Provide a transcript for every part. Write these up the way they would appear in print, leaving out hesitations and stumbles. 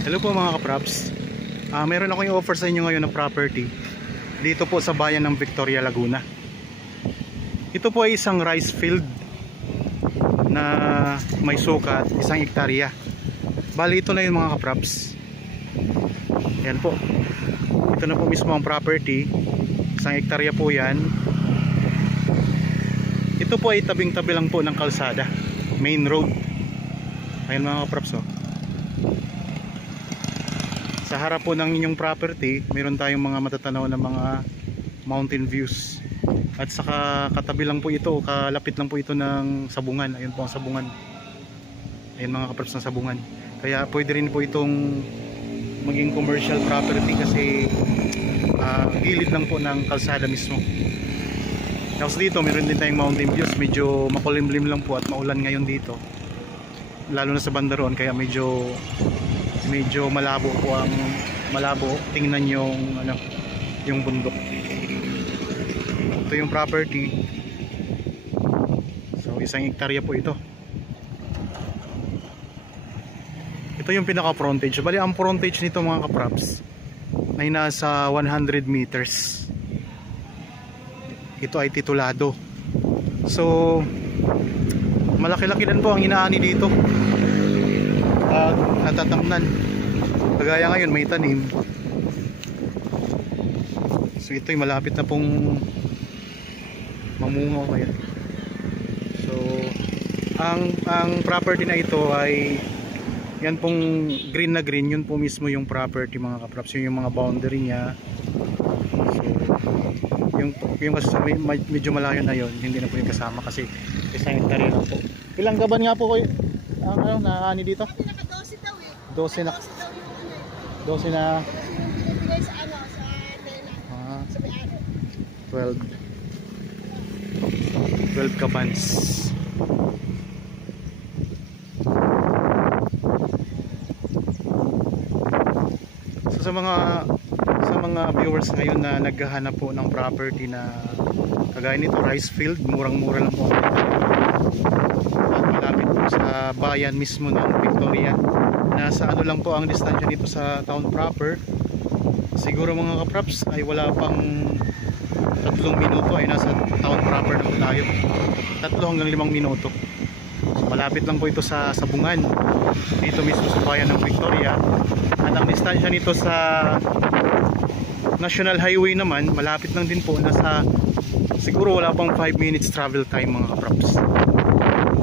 Hello po mga kapraps. Meron ako yung offer sa inyo ngayon na property dito po sa bayan ng Victoria, Laguna. Ito po ay isang rice field na may sukat 1 hektarya. Bali ito na yung mga kapraps. Yan po. Ito na po mismo ang property. 1 hektarya po yan. Ito po ay tabing-tabi lang po ng kalsada, main road. Ayan mga kapraps, oh. Sa harap po ng inyong property, mayroon tayong mga matatanaw na mga mountain views. At saka katabi lang po ito, kalapit lang po ito ng sabungan. Ayun po ang sabungan. Ayun mga kapraps ng sabungan. Kaya pwede rin po itong maging commercial property kasi gilid lang po ng kalsada mismo. Tapos dito mayroon din tayong mountain views. Medyo makulimlim lang po at maulan ngayon dito, lalo na sa bandaron, kaya medyo malabo po tingnan yung bundok. Ito yung property. So 1 hektarya po ito. Ito yung pinaka frontage. Bali ang frontage nito mga kapraps ay nasa 100 meters. Ito ay titulado. So malaki-laki din po ang inaani dito. Natatamnan. Kagaya ngayon may tanim. So ito'y malapit na pong mamungo ngayon. So ang property na ito ay yan pong green na green, yun po mismo yung property mga kapraps, yun yung mga boundary niya. So yung kasi medyo malayo na yun, hindi na po yung kasama kasi 1 hektarya lang po. Ilang gaban nga po kayo ang naani dito? 12 na 12 na bigay sa ano, sa tela, sa may-ari. 12 kabans. So sa mga viewers ngayon na naghahanap po ng property na kagaya nito, rice field, murang-mura lang po at malapit po sa bayan mismo ng Victoria. Nasa ano lang po ang distansya nito sa town proper. Siguro mga kapraps ay wala pang 3 minuto ay nasa town proper na po tayo. 3 hanggang 5 minuto. So, malapit lang po ito sa Sabungan, dito mismo sa bayan ng Victoria. At ang distansya nito sa National Highway naman, malapit lang din po, nasa siguro wala pang 5 minutes travel time mga kapraps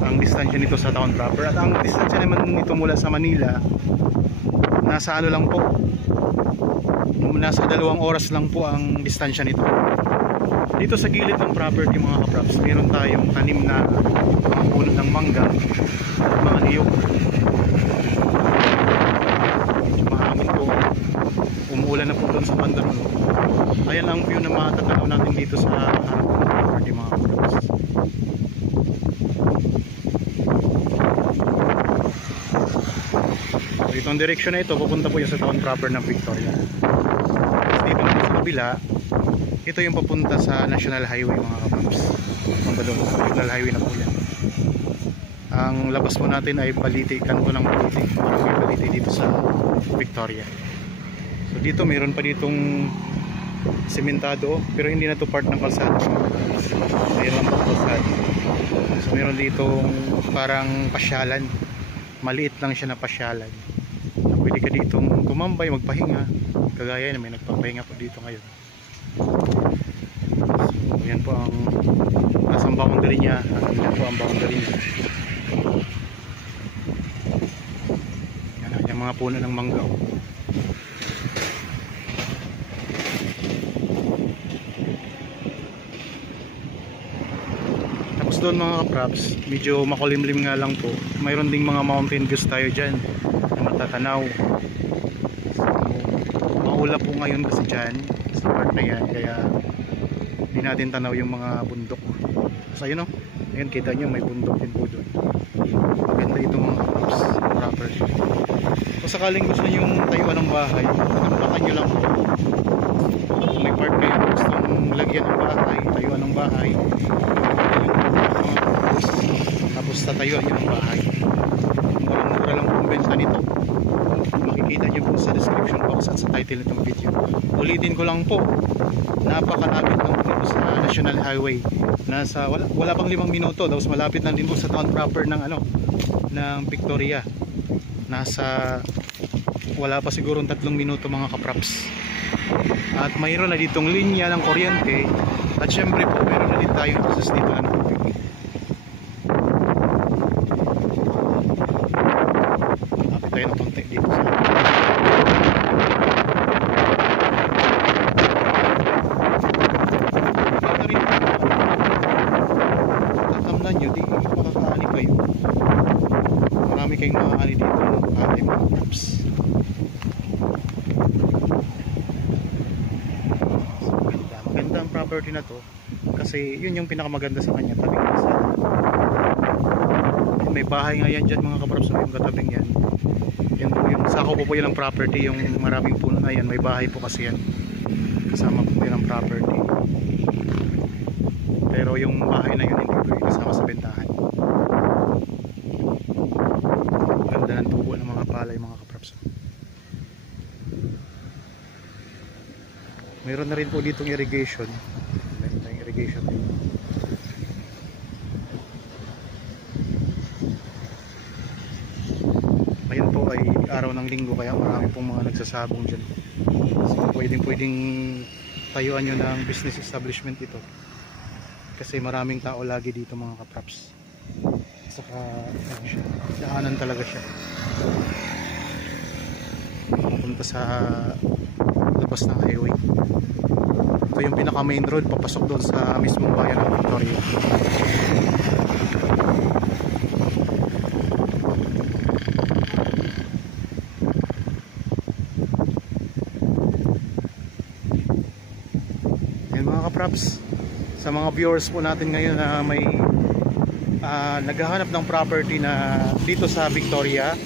ang distansya nito sa town proper. At ang distansya naman nito mula sa Manila, nasa ano lang po, nasa 2 oras lang po ang distansya nito. Dito sa gilid ng property mga kapraps, meron tayong tanim na mga puno ng mangga at mga niyog. Medyo mahangin po, umuulan na po doon sa bandaron. Ayan ang view na matatanaw natin dito sa harap ng property mga kapraps. So itong direksyon na ito, pupunta po yung sa town proper ng Victoria. Dito naman sa kabila, ito yung papunta sa National Highway mga kapaps. Punta doon, National Highway na po yan. Ang labas po natin ay Balite, kanto ng Balite, Barangay Balite dito sa Victoria. So dito mayroon pa ditong sementado, pero hindi na to part ng kalsada. Mayroon lang po kalsada. So mayroon ditong parang pasyalan, maliit lang siya na pasyalan. Pwede ka ditong tumambay, magpahinga. Kagaya na may nagpapahinga po dito ngayon. So yan po ang nasang boundary niya. Yan po ang boundary niya. Yan yung mga puno ng mangga. Tapos doon mga kapraps, medyo makulimlim nga lang po. Mayroon ding mga mountain views tayo dyan na matatanaw. So maula po ngayon kasi dyan sa part na yan, kaya hindi natin tanaw yung mga bundok. So ayun o, ayun kita nyo may bundok din po doon. Maganda itong mga kapraps property. Kung sakaling gusto nyo yung tayuan ng bahay, tatambakan nyo lang po. Kung may part kayo gustong lagyan ng bahay, tayuan ng bahay, tapos tatayuan nyo ng bahay. Mura-mura lang po ang benta nito. makikita nyo po sa description box at sa title nitong video. Ulitin ko lang po, napakalapit lang po sa National Highway. Nasa wala pang 5 minuto, tapos malapit lang din po sa town proper ng ng Victoria. Nasa wala pa siguro 3 minuto mga kapraps. At mayroon na ditong linya ng kuryente, at syempre po meron na din tayong access dito na tubig. Lapit tayo ng konti dito sa tatamnan nyo, di makakaani kayo. Marami kayong makaani dito ng mga kapraps. Maganda ang property na to kasi yun yung pinakamaganda sa kanya, tabing isa. May bahay nga yan dyan mga kapraps, yung katabing yan. Yan po yung sako po yan ang property, yung maraming puno na yan, may bahay po kasi yan kasama po yan ang property. Pero yung bahay na yun hindi po yung kasama sa bentahan. Ganda ng tubo ng mga palay mga kapraps. Mayroon na rin po ditong irrigation. Mayroon tayong irrigation. Ngayon po ay araw ng linggo kaya marami pong mga nagsasabong dyan. So pwedeng tayuan nyo ng business establishment ito. Kasi maraming tao lagi dito mga kapraps. Saka daanan talaga siya. Papunta sa labas ng highway. Ito yung pinaka main road papasok doon sa mismong bayan ng Victoria. Yan mga kapraps, sa mga viewers po natin ngayon na may naghahanap ng property na dito sa Victoria,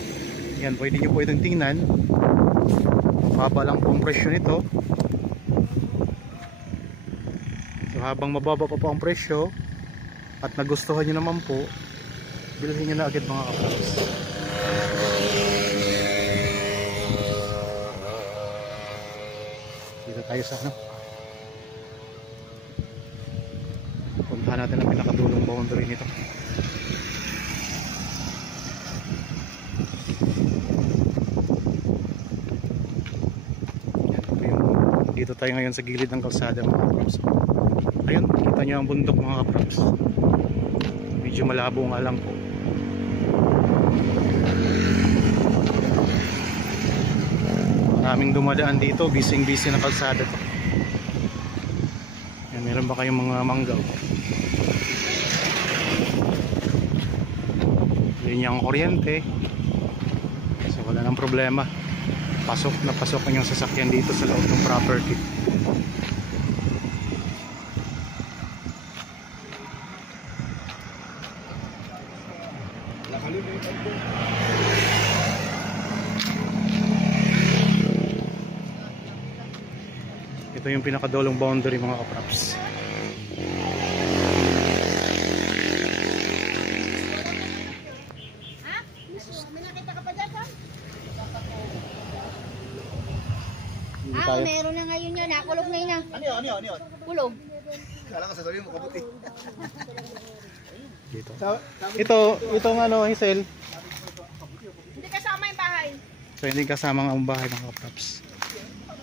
yan, pwede nyo po itong tingnan. Mababa lang po ang presyo nito. So habang mababa pa po ang presyo at nagustuhan nyo naman po, bilhin nyo na agad mga kapraps. Dito tayo sa puntahan natin ang pinakadulong boundary nito. Dito tayo ngayon sa gilid ng kalsada mga kapraps. Ayun, kita nyo ang bundok mga kapraps. Medyo malabo nga lang po. Maraming dumadaan dito, busy na kalsada to. Yan, meron ba kayong mga mangga? Linya ang kuryente. So wala nang problema. Pasok ang yung sasakyan dito sa loob ng property. Ito yung pinakadolong boundary mga kapraps. Meron na ngayon yan. Nakulog na yun. Ano yun? Kulog. Kala ko sasabihin mo kabuti. Dito. Itong Hazel. Hindi kasama yung bahay. So hindi kasama ang bahay mga kapraps.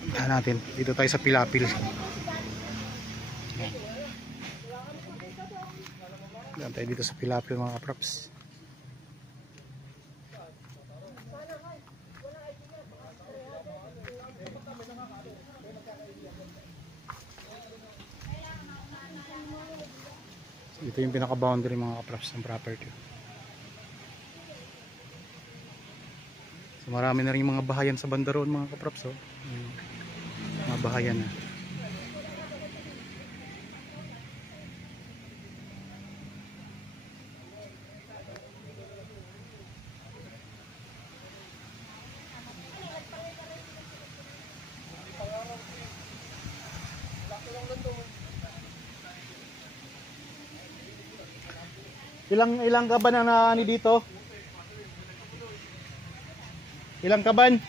Puntahan natin. Dito tayo sa Pilapil. Diyan tayo dito sa Pilapil mga kapraps. Ito yung pinaka-boundary mga kapraps ng property. So marami na rin mga bahayan sa banda roon mga kapraps. Mga bahayan na. Ilang ka ba na naani dito? Ilang kaban?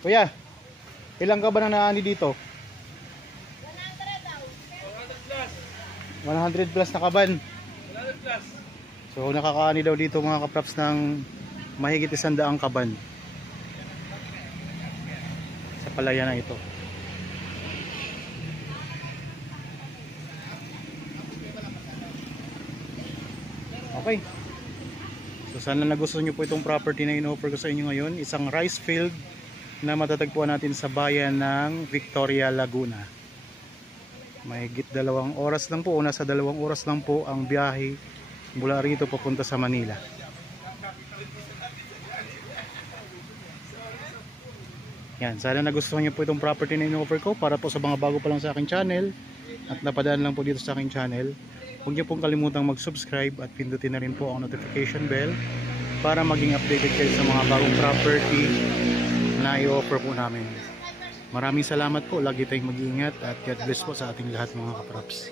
Kuya, ilang kaban ang naani dito? 100 plus na kaban. So nakakaani daw dito mga kapraps ng mahigit 100 kaban sa palaya na ito. Okay. So sana nagustuhan nyo po itong property na in-offer ko sa inyo ngayon. Isang rice field na matatagpuan natin sa bayan ng Victoria, Laguna. Mahigit 2 oras lang po, o nasa 2 oras lang po ang biyahe mula rito papunta sa Manila. Yan, sana nagustuhan nyo po itong property na in-offer ko. Para po sa mga bago pa lang sa aking channel at napadaan lang po dito sa aking channel, huwag nyo pong kalimutang mag-subscribe at pindutin na rin po ang notification bell para maging updated kayo sa mga bagong property na i-offer po namin. Maraming salamat po. Lagi tayong mag-iingat at God bless po sa ating lahat mga kapraps.